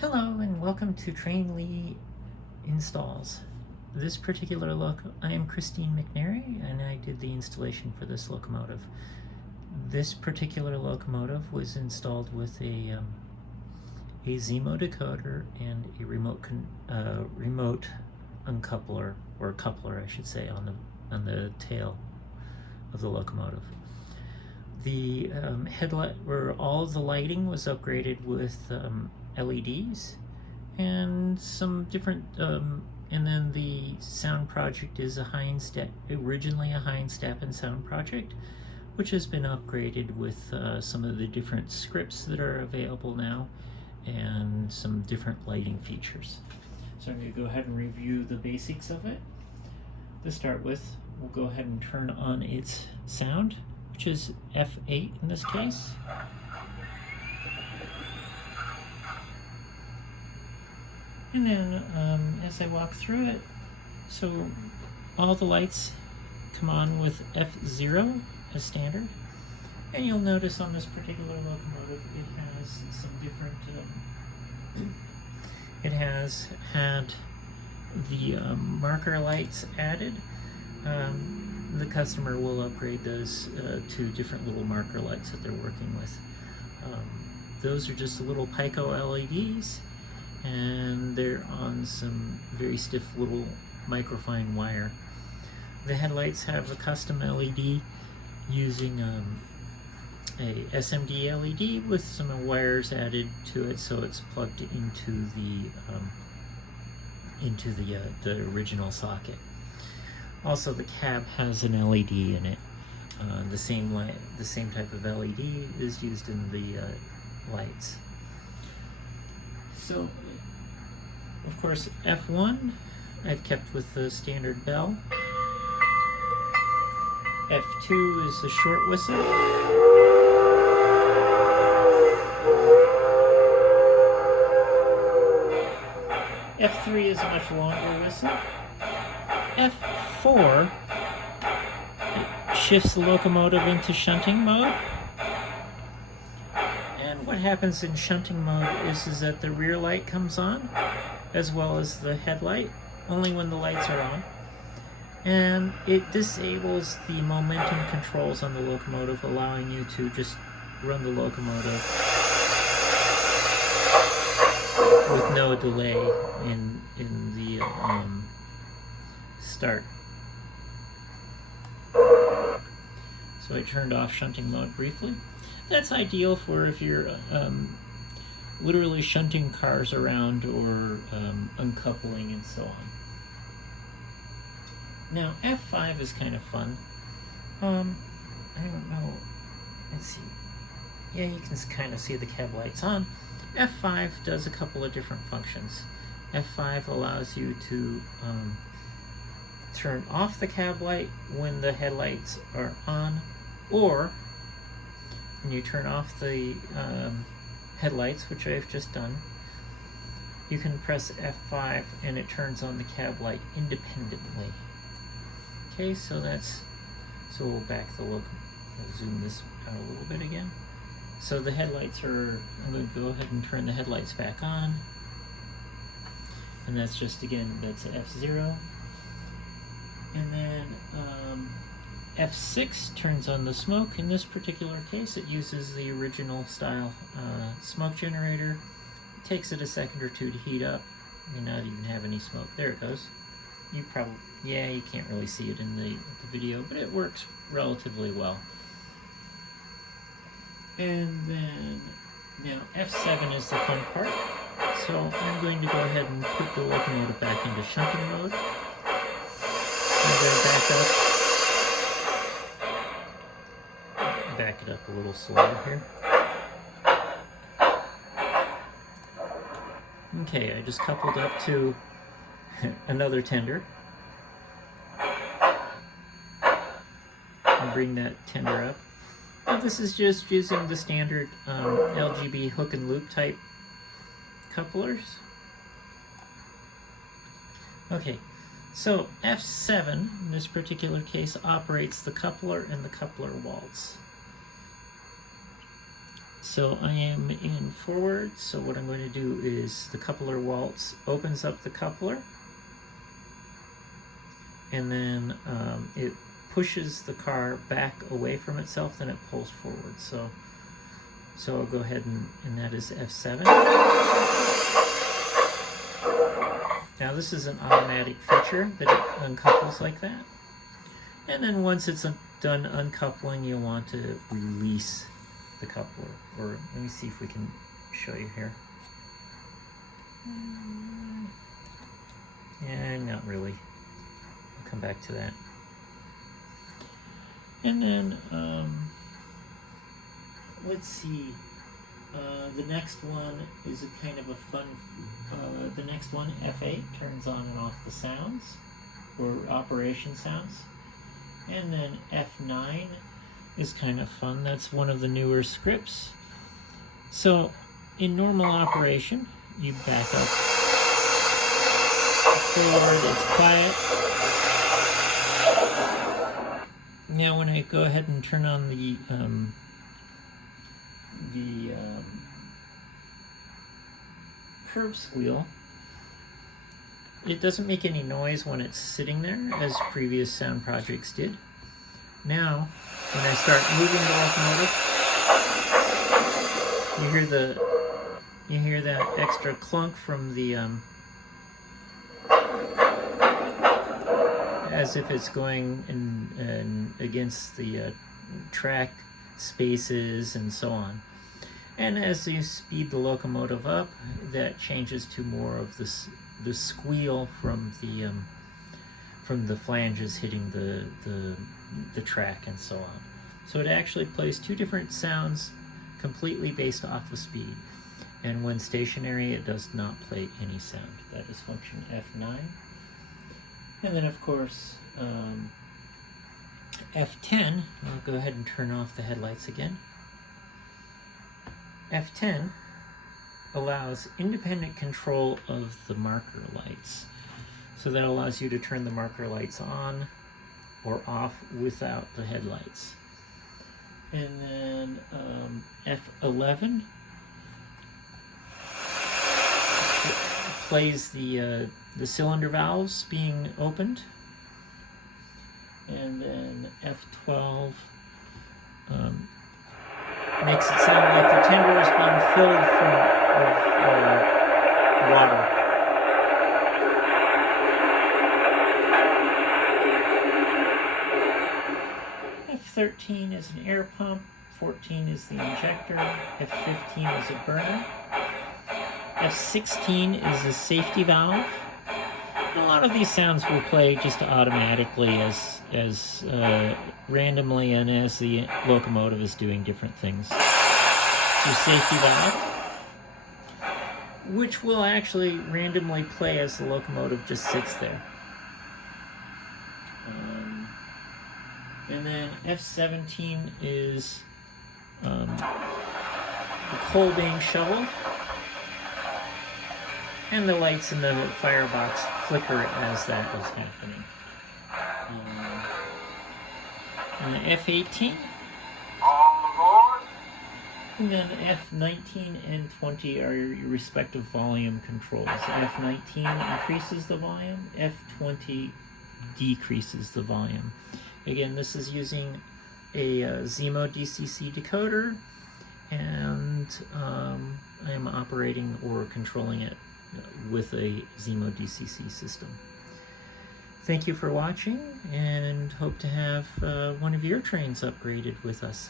Hello and welcome to Trainly Installs. This particular I am Christine McNary and I did the installation for this locomotive. This particular locomotive was installed with a Zimo decoder and a remote uncoupler, or coupler I should say, on the tail of the locomotive. The headlight, or all of the lighting, was upgraded with LEDs and some different and then the sound project is originally a Heinz-Stappen sound project, which has been upgraded with some of the different scripts that are available now and some different lighting features. So I'm going to go ahead and review the basics of it. To start with, we'll go ahead and turn on its sound, which is F8 in this case. And then as I walk through it, so all the lights come on with F0 as standard. And you'll notice on this particular locomotive it has some different, it has had the marker lights added. The customer will upgrade those to different little marker lights that they're working with. Those are just little Pico LEDs, and they're on some very stiff little microfine wire. The headlights have a custom LED using a SMD LED with some wires added to it, so it's plugged into the original socket. Also, the cab has an LED in it. The same type of LED is used in the lights. So, of course, F1 I've kept with the standard bell. F2 is the short whistle. F3 is a much longer whistle. F4 shifts the locomotive into shunting mode. And what happens in shunting mode is that the rear light comes on, as well as the headlight, only when the lights are on. And it disables the momentum controls on the locomotive, allowing you to just run the locomotive with no delay in the start. So I turned off shunting mode briefly. That's ideal for if you're literally shunting cars around or uncoupling and so on. Now F5 is kind of fun. I don't know. Let's see. Yeah, you can kind of see the cab lights on. F5 does a couple of different functions. F5 allows you to turn off the cab light when the headlights are on, or when you turn off the headlights, which I've just done, you can press F5 and it turns on the cab light independently. Okay, so we'll back the look. We'll zoom this out a little bit again. So the headlights are, I'm going to go ahead and turn the headlights back on. And that's just, again, that's F0. And then F6 turns on the smoke. In this particular case, it uses the original style smoke generator. It takes it a second or two to heat up. May not even have any smoke. There it goes. You can't really see it in the video, but it works relatively well. And then, now F7 is the fun part. So I'm going to go ahead and put the locomotive back into shunting mode. I'm going to back it up a little slower here. Okay, I just coupled up to another tender. And bring that tender up. Now this is just using the standard LGB hook and loop type couplers. Okay, so F7 in this particular case operates the coupler and the coupler waltz. So I am in forward, so what I'm going to do is the coupler waltz opens up the coupler, and then it pushes the car back away from itself, then it pulls forward. So I'll go ahead and that is F7. Now this is an automatic feature that it uncouples like that. And then once it's done uncoupling, you'll want to release the coupler. Or let me see if we can show you here. Yeah, not really. I'll come back to that. And then, let's see. The next one is a kind of a fun, the next one, F8, turns on and off the sounds, or operation sounds. And then F9 is kind of fun. That's one of the newer scripts. So in normal operation, you back up forward, it's quiet. Now when I go ahead and turn on the curve squeal, it doesn't make any noise when it's sitting there, as previous sound projects did. Now, when I start moving the locomotive, you hear that extra clunk from the as if it's going in against the track spaces and so on. And as you speed the locomotive up, that changes to more of the squeal from the flanges hitting the track and so on. So it actually plays two different sounds completely based off of speed. And when stationary, it does not play any sound. That is function F9. And then of course, F10, I'll go ahead and turn off the headlights again. F10 allows independent control of the marker lights. So that allows you to turn the marker lights on or off without the headlights. And then F11 plays the cylinder valves being opened. And then F12 makes it sound like the tender is being filled with water. F13 is an air pump, 14 is the injector, F15 is a burner, F16 is a safety valve. And a lot of these sounds will play just automatically as randomly and as the locomotive is doing different things. Your safety valve, which will actually randomly play as the locomotive just sits there. And then F17 is the coal being shoveled, and the lights in the firebox flicker as that is happening. And then F18, and then F19 and 20 are your respective volume controls. F19 increases the volume, F20 decreases the volume. Again, this is using a Zimo DCC decoder, and I am operating or controlling it with a Zimo DCC system. Thank you for watching, and hope to have one of your trains upgraded with us.